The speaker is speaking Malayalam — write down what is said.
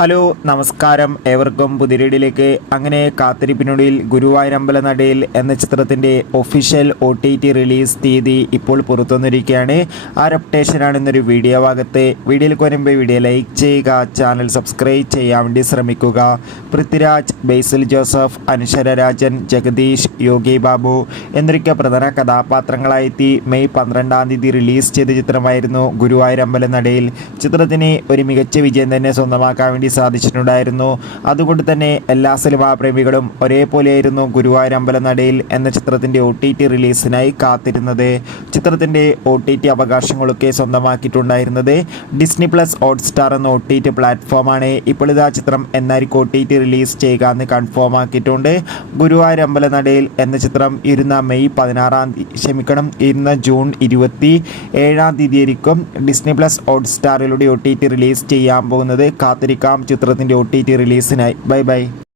ഹലോ നമസ്കാരം, ഏവർക്കും പുതിയടിയിലേക്ക്. അങ്ങനെ കാത്തിരിപ്പിനൊടുവിൽ ഗുരുവായൂരമ്പല നടയിൽ എന്ന ചിത്രത്തിൻ്റെ ഒഫീഷ്യൽ OTT റിലീസ് തീയതി ഇപ്പോൾ പുറത്തുവന്നിരിക്കുകയാണ്. അപ്ഡേഷനാണ് ഇന്നൊരു വീഡിയോ ഭാഗത്ത്. വീഡിയോയിൽ വരുമ്പോൾ വീഡിയോ ലൈക്ക് ചെയ്യുക, ചാനൽ സബ്സ്ക്രൈബ് ചെയ്യാൻ വേണ്ടി ശ്രമിക്കുക. പൃഥ്വിരാജ്, ബേസിൽ ജോസഫ്, അനശ്വര രാജൻ, ജഗദീഷ്, യോഗി ബാബു എന്നൊക്കെ പ്രധാന കഥാപാത്രങ്ങളായെത്തി മെയ് 12-ാം തീയതി റിലീസ് ചെയ്ത ചിത്രമായിരുന്നു ഗുരുവായൂരമ്പല നടയിൽ. ചിത്രത്തിന് ഒരു മികച്ച വിജയം തന്നെ സ്വന്തമാക്കാൻ വേണ്ടി സാധിച്ചിട്ടുണ്ടായിരുന്നു. അതുകൊണ്ട് തന്നെ എല്ലാ സിനിമാ പ്രേമികളും ഒരേപോലെയായിരുന്നു ഗുരുവായൂരമ്പല നടയിൽ എന്ന ചിത്രത്തിൻ്റെ OTT റിലീസിനായി കാത്തിരുന്നത്. ചിത്രത്തിൻ്റെ OTT അവകാശങ്ങളൊക്കെ സ്വന്തമാക്കിയിട്ടുണ്ടായിരുന്നത് ഡിസ്നി പ്ലസ് ഹോട്ട്സ്റ്റാർ എന്ന OTT പ്ലാറ്റ്ഫോമാണ്. ഇപ്പോൾ ഇതാ ചിത്രം എന്നായിരിക്കും OTT റിലീസ് ചെയ്യുക എന്ന് കൺഫേം ആക്കിയിട്ടുണ്ട്. ഗുരുവായൂരമ്പല നടയിൽ എന്ന ചിത്രം ഇരുന്ന ജൂൺ 27-ാം തീയതി ആയിരിക്കും ഡിസ്നി പ്ലസ് ഹോട്ട്സ്റ്റാറിലൂടെ OTT റിലീസ് ചെയ്യാൻ പോകുന്നത്. കാത്തിരിക്കാം ചിത്രത്തിൻ്റെ OTT റിലീസിനായി. Bye bye.